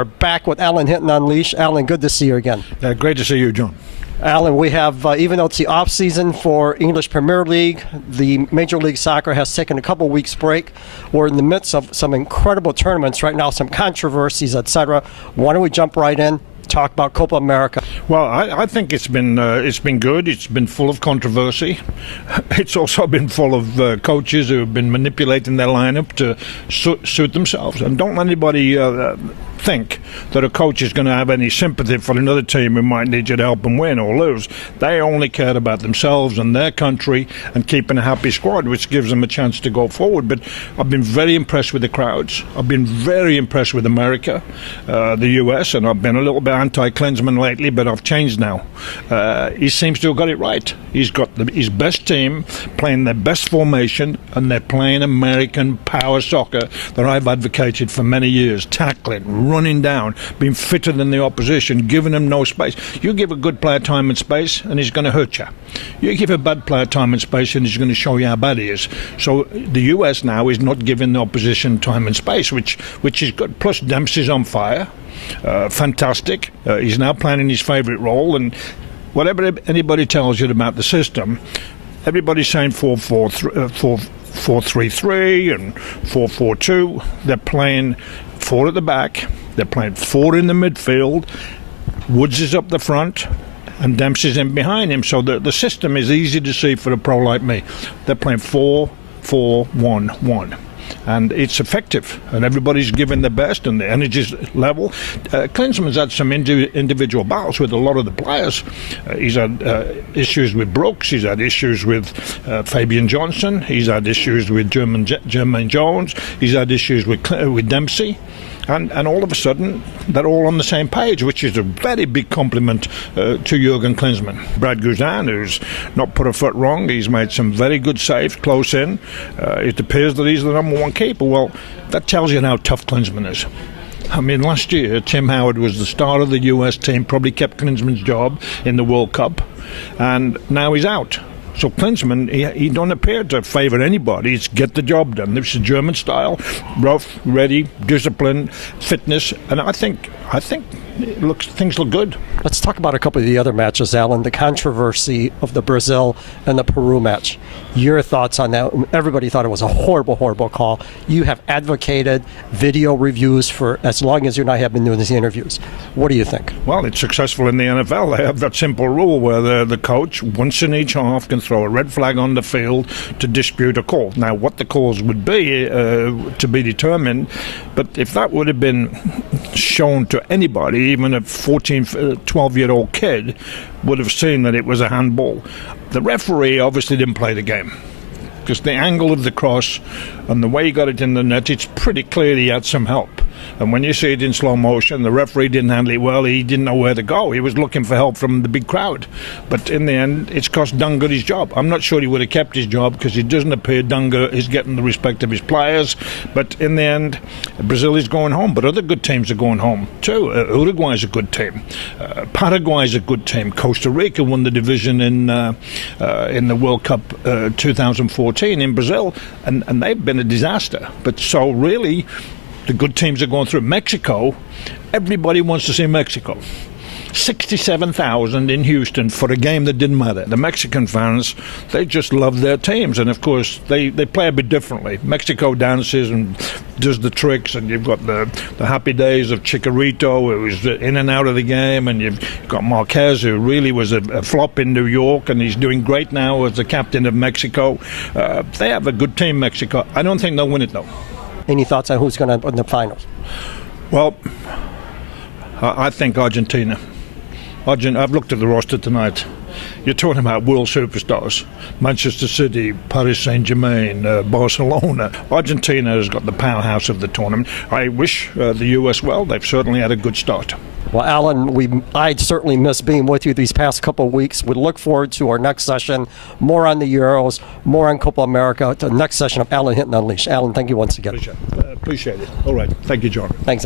We're back with Alan Hinton Unleashed. Alan, good to see you again. Great to see you, John. Alan, we have, even though it's the off season for English Premier League, the Major League Soccer has taken a couple weeks break. We're in the midst of some incredible tournaments right now, some controversies, etc. Why don't we jump right in? Talk about Copa America. Well, I think it's been good. It's been full of controversy. It's also been full of coaches who have been manipulating their lineup to suit themselves. And don't let anybody think that a coach is going to have any sympathy for another team who might need you to help them win or lose. They only cared about themselves and their country and keeping a happy squad, which gives them a chance to go forward. But I've been very impressed with the crowds. I've been very impressed with America, the US, and I've been a little bit anti-Klinsmann lately, but I've changed now. He seems to have got it right. He's got his best team playing their best formation, and they're playing American power soccer that I've advocated for many years, tackling, running down, being fitter than the opposition, giving them no space. You give a good player time and space and he's going to hurt you. You give a bad player time and space and he's going to show you how bad he is. So the US now is not giving the opposition time and space, which is good. Plus Dempsey's on fire. Fantastic. He's now playing in his favourite role, and whatever anybody tells you about the system, everybody's saying 4-3-3 and 4-4-2. They're playing 4 at the back. They're playing 4 in the midfield. Woods is up the front, and Dempsey's in behind him. So the system is easy to see for a pro like me. They're playing 4-4-1-1. And it's effective, and everybody's giving their best, and the energy's level. Klinsmann's had some individual battles with a lot of the players. He's had issues with Brooks. He's had issues with Fabian Johnson. He's had issues with Jermaine Jones. He's had issues with Dempsey. And all of a sudden, they're all on the same page, which is a very big compliment to Jurgen Klinsmann. Brad Guzan, who's not put a foot wrong, he's made some very good saves close in. It appears that he's the number one keeper. Well, that tells you how tough Klinsmann is. I mean, last year, Tim Howard was the star of the US team, probably kept Klinsmann's job in the World Cup, and now he's out. So Klinsmann, he don't appear to favour anybody. It's get the job done. This is German style, rough, ready, discipline, fitness, and I think things look good. Let's talk about a couple of the other matches, Alan. The controversy of the Brazil and the Peru match. Your thoughts on that? Everybody thought it was a horrible, horrible call. You have advocated video reviews for as long as you and I have been doing these interviews. What do you think? Well, it's successful in the NFL. They have that simple rule where the coach, once in each half, can throw a red flag on the field to dispute a call. Now, what the calls would be to be determined, but if that would have been shown to anybody, even a 14, 12-year-old kid would have seen that it was a handball. The referee obviously didn't play the game, because the angle of the cross and the way he got it in the net, it's pretty clear he had some help. And when you see it in slow motion, the referee didn't handle it well. He didn't know where to go. He was looking for help from the big crowd. But in the end, it's cost Dunga his job. I'm not sure he would have kept his job, because it doesn't appear Dunga is getting the respect of his players. But in the end, Brazil is going home. But other good teams are going home too. Uruguay is a good team. Paraguay is a good team. Costa Rica won the division in the World Cup 2014 in Brazil, and they've been a disaster. But so really, the good teams are going through. Mexico, everybody wants to see Mexico. 67,000 in Houston for a game that didn't matter. The Mexican fans, they just love their teams, and of course they play a bit differently. Mexico dances and does the tricks, and you've got the happy days of Chicharito, who's in and out of the game, and you've got Marquez, who really was a flop in New York, and he's doing great now as the captain of Mexico. They have a good team, Mexico. I don't think they'll win it, though. Any thoughts on who's going to end up in the finals? Well, I think Argentina. I've looked at the roster tonight. You're talking about world superstars. Manchester City, Paris Saint-Germain, Barcelona. Argentina has got the powerhouse of the tournament. I wish the US well. They've certainly had a good start. Well, Alan, I certainly miss being with you these past couple of weeks. We look forward to our next session, more on the Euros, more on Copa America, to the next session of Alan Hinton Unleashed. Alan, thank you once again. Appreciate it. All right. Thank you, John. Thanks.